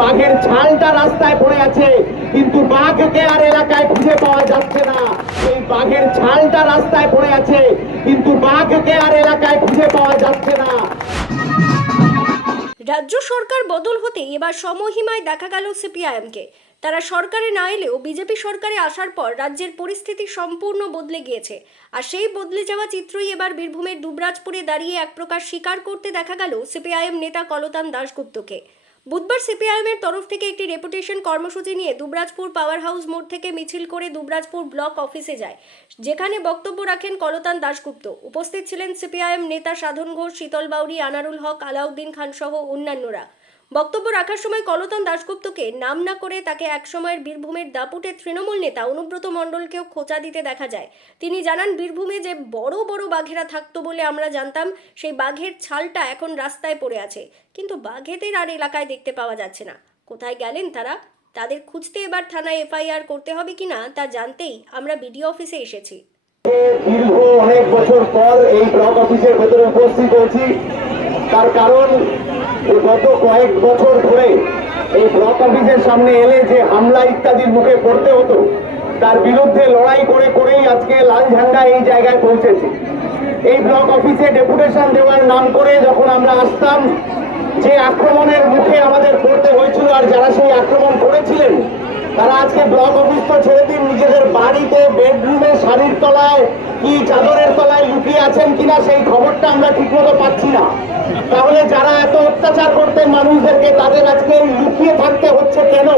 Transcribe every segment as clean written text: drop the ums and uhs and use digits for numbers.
বাঘের ছালটা রাস্তায় পড়ে আছে, কিন্তু বাঘকে আর এলাকায় খুঁজে পাওয়া যাচ্ছে না। সেই বাঘের ছালটা রাস্তায় পড়ে আছে, কিন্তু বাঘকে আর এলাকায় খুঁজে পাওয়া যাচ্ছে না। রাজ্য সরকার বদল হতে এবার সমহিমায় দেখা গেল সিপিআইএমকে। তারা সরকারে না এলেও বিজেপি সরকারে আসার পর রাজ্যের পরিস্থিতি সম্পূর্ণ বদলে গিয়েছে। আর সেই বদলে যাওয়া চিত্রই এবার বীরভূমের দুবরাজপুরে দাঁড়িয়ে এক প্রকার স্বীকার করতে দেখা গেল সিপিআইএম নেতা কলতান দাশগুপ্তকে। বুধবার সিপিআইএমের তরফ থেকে একটি রেপুটেশন কর্মসূচি নিয়ে দুবরাজপুর পাওয়ার হাউস মোড় থেকে মিছিল করে দুবরাজপুর ব্লক অফিসে যায়, যেখানে বক্তব্য রাখেন কলতান দাশগুপ্ত। উপস্থিত ছিলেন সিপিআইএম নেতা সাধন ঘোষ, শীতল বাউরি, আনারুল হক, আলাউদ্দিন খান সহ অন্যান্যরা। বক্তব্য রাখার সময় কলতান দাশগুপ্তকে নাম না করে তাকে একসময়ের বীরভূমের দাপুটের তৃণমূল নেতা অনুব্রত মণ্ডলকেও খোঁচা দিতে দেখা যায়। তিনি জানান, বীরভূমে যে বড় বড় বাঘেরা থাকতো বলে আমরা জানতাম, সেই বাঘের ছালটা এখন রাস্তায় পড়ে আছে, কিন্তু বাঘেদের আর এলাকায় দেখতে পাওয়া যাচ্ছে না। কোথায় গেলেন তারা? তাদের খুঁজতে এবার থানায় এফআইআর করতে হবে কিনা তা জানতেই আমরা বিডিও অফিসে এসেছি। দীর্ঘ অনেক বছর পর এই ব্লক অফিসের ভেতরে উপস্থিত হয়েছি। তার কারণ গত কয়েক বছর ধরে এই ব্লক অফিসের সামনে এলে যে হামলা ইত্যাদির মুখে পড়তে হতো, তার বিরুদ্ধে লড়াই করে করেই আজকে লাল ঝান্ডা এই জায়গায় পৌঁছেছে। এই ব্লক অফিসে ডেপুটেশন দেওয়ার নাম করে যখন আমরা আসতাম, যে আক্রমণের মুখে আমাদের পড়তে হয়েছিল, আর যারা সেই আক্রমণ করেছিলেন তারা আজকে ব্লক অফিস তো ছেড়ে দিন, নিজেদের বাড়িতে, বেডরুমে, শাড়ির তলায় কি চাদরের তলায় লুকিয়ে আছেন কিনা সেই খবরটা আমরা ঠিকমতো পাচ্ছি না। তাহলে যারা এত অত্যাচার করতেন মানুষদেরকে, তাদের আজকে লুকিয়ে থাকতে হচ্ছে কেন?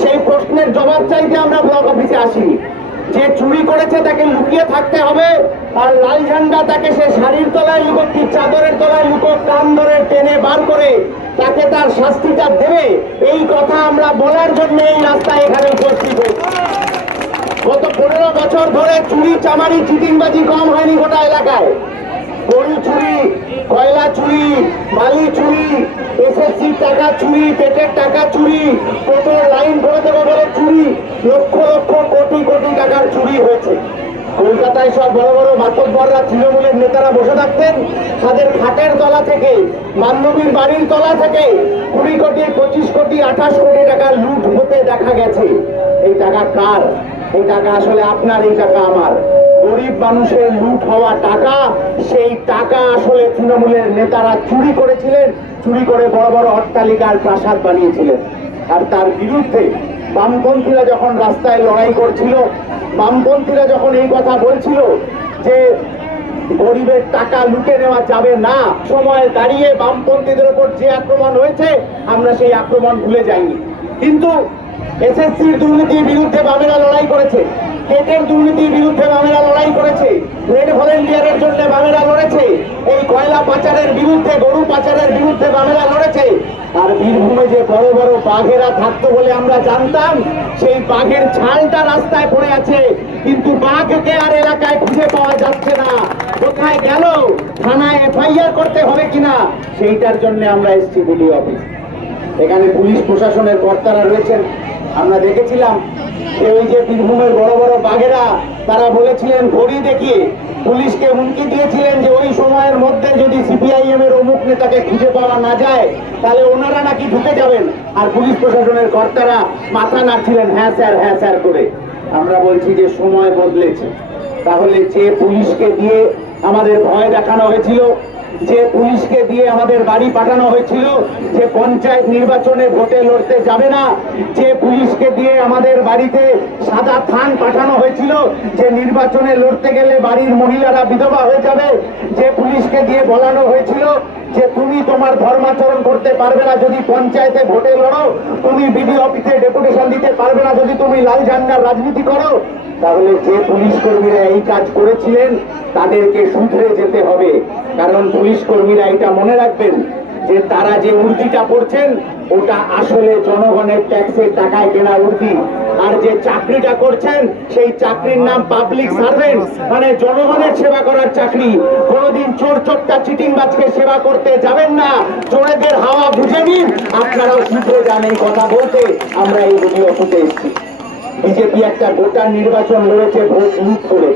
সেই প্রশ্নের জবাব চাইতে আমরা ব্লক অফিসে আসিনি। যে চুরি করেছে তাকে লুকিয়ে থাকতে হবে, আর লাল ঝান্ডা তাকে সে শাড়ির তলায় লুকোক কি চাদরের তলায় লুকোক, কান ধরে টেনে বার করে তাকে তার শাস্তিটা দেবে, এই কথা আমরা বলার জন্য এই রাস্তায় এখানে উপস্থিত হয়েছি। গত 15 বছর ধরে চুরি, চামারি, চিটিংবাজি কম হয়নি গোটা এলাকায়। গরু চুরি, কয়লা চুরি, বালি চুরি, এসএসসি টাকা চুরি, পেটের টাকা চুরি, টোটোর লাইন করে দেবো বলে চুরি, লক্ষ লক্ষ কোটি কোটি টাকার চুরি হয়েছে। কলকাতায় সব বড় বড় মাতব্বররা, তৃণমূলের নেতারা বসে থাকতেন, তাদের খাটের তলা থেকে, বান্ধবীর বাড়ির তলা থেকে 20 কোটি, 25 কোটি, 28 কোটি টাকা লুট হতে দেখা গেছে। এই টাকা কার? এই টাকা আসলে আপনার, এই টাকা আমার। গরিব মানুষের লুট হওয়া টাকা, সেই টাকা আসলে তৃণমূলের নেতারা চুরি করেছিলেন, চুরি করে বড় বড় অট্টালিকার প্রাসাদ বানিয়েছিলেন। আর তার বিরুদ্ধে বামপন্থীরা যখন রাস্তায় লড়াই করছিল, বামপন্থীরা যখন এই কথা বলছিল যে গরিবের টাকা লুটে নেওয়া যাবে না, সময় দাঁড়িয়ে বামপন্থীদের উপর যে আক্রমণ হয়েছে আমরা সেই আক্রমণ ভুলে যাইনি। কিন্তু এসএসসির দুর্নীতির বিরুদ্ধে বামেরা লড়াই করেছে, টেটের দুর্নীতির বিরুদ্ধে বামেরা লড়াই করেছে, রেড ভলেন্টিয়ারের জন্য বামেরা লড়েছে, এই কয়লা পাচারের বিরুদ্ধে, গরু পাচারের বিরুদ্ধে বামেরা লড়েছে। আর বীরভূমে যে বড় বড় বাঘেরা থাকতো বলে আমরা জানতাম, সেই বাঘের ছালটা রাস্তায় পড়ে আছে, কিন্তু বাঘকে আর এলাকায় খুঁজে পাওয়া যাচ্ছে না। কোথায় গেল? থানায় এফআইআর করতে হবে কিনা সেইটার জন্য আমরা এসেছি বিডিও অফিস। এখানে পুলিশ প্রশাসনের কর্তারা রয়েছেন। আমরা দেখেছিলাম যে ওই যে বীরভূমের বড় বড় বাঘেরা, তারা বলেছিলেন ঘড়ি দেখিয়ে পুলিশকে হুমকি দিয়েছিলেন যে ওই সময়ের মধ্যে যদি সিপিআইএম এর অমুক নেতাকে খুঁজে পাওয়া না যায় তাহলে ওনারা নাকি ঢুকে যাবেন। আর পুলিশ প্রশাসনের কর্তারা মাথা নাড়ছিলেন হ্যাঁ স্যার করে। আমরা বলছি যে সময় বদলেছে। তাহলে যে পুলিশকে দিয়ে আমাদের ভয় দেখানো হয়েছিল, যে পুলিশকে দিয়ে আমাদের বাড়ি পাঠানো হয়েছিল, যে পঞ্চায়েত নির্বাচনে ভোটে লড়তে যাবে না, যে পুলিশকে দিয়ে আমাদের বাড়িতে সাদা থান পাঠানো হয়েছিল, যে নির্বাচনে লড়তে গেলে বাড়ির মহিলারা বিধবা হয়ে যাবে, যে পুলিশকে দিয়ে বলানো হয়েছিল যে তুমি তোমার ধর্মাচরণ করতে পারবে না যদি পঞ্চায়েতে ভোটে লড়ো, তুমি বিডিও অফিসে ডেপুটেশন দিতে পারবে না যদি তুমি লাল ঝান্ডার রাজনীতি করো, তাহলে যে পুলিশ কর্মীরা এই কাজ করেছিলেন তাদেরকে শুধরে যেতে হবে। কারণ পুলিশ কর্মীরা এটা মনে রাখবেন যে তারা যে উর্দিটা পড়ছেন ওটা আসলে জনগণের ট্যাক্সের টাকায় কেনা উর্দি, আর যে চাকরিটা করছেন সেই চাকরির নাম পাবলিক সার্ভেন্ট, মানে জনগণের সেবা করার চাকরি। কোনোদিন চোর চোরটা চিটিংবাজকে সেবা করতে যাবেন না, চোরেদের হাওয়া বুঝে নিন, আপনারাও শুধরে যান। এই কথা বলতে আমরা এই ভিডিও অফিসে এসেছি। বিজেপি একটা গোটা নির্বাচন লড়েছে ভোট লুট করে।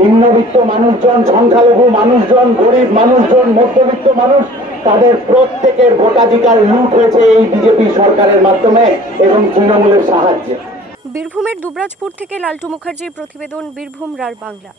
নিম্নবিত্ত মানুষজন, সংখ্যালঘু মানুষজন, গরিব মানুষজন, মধ্যবিত্ত মানুষ তাদের প্রত্যেকের ভোটাধিকার লুট হয়েছে এই বিজেপি সরকারের মাধ্যমে এবং তৃণমূলের সাহায্যে। বীরভূমের দুবরাজপুর থেকে লালটু মুখার্জির প্রতিবেদন, বীরভূম রার বাংলা।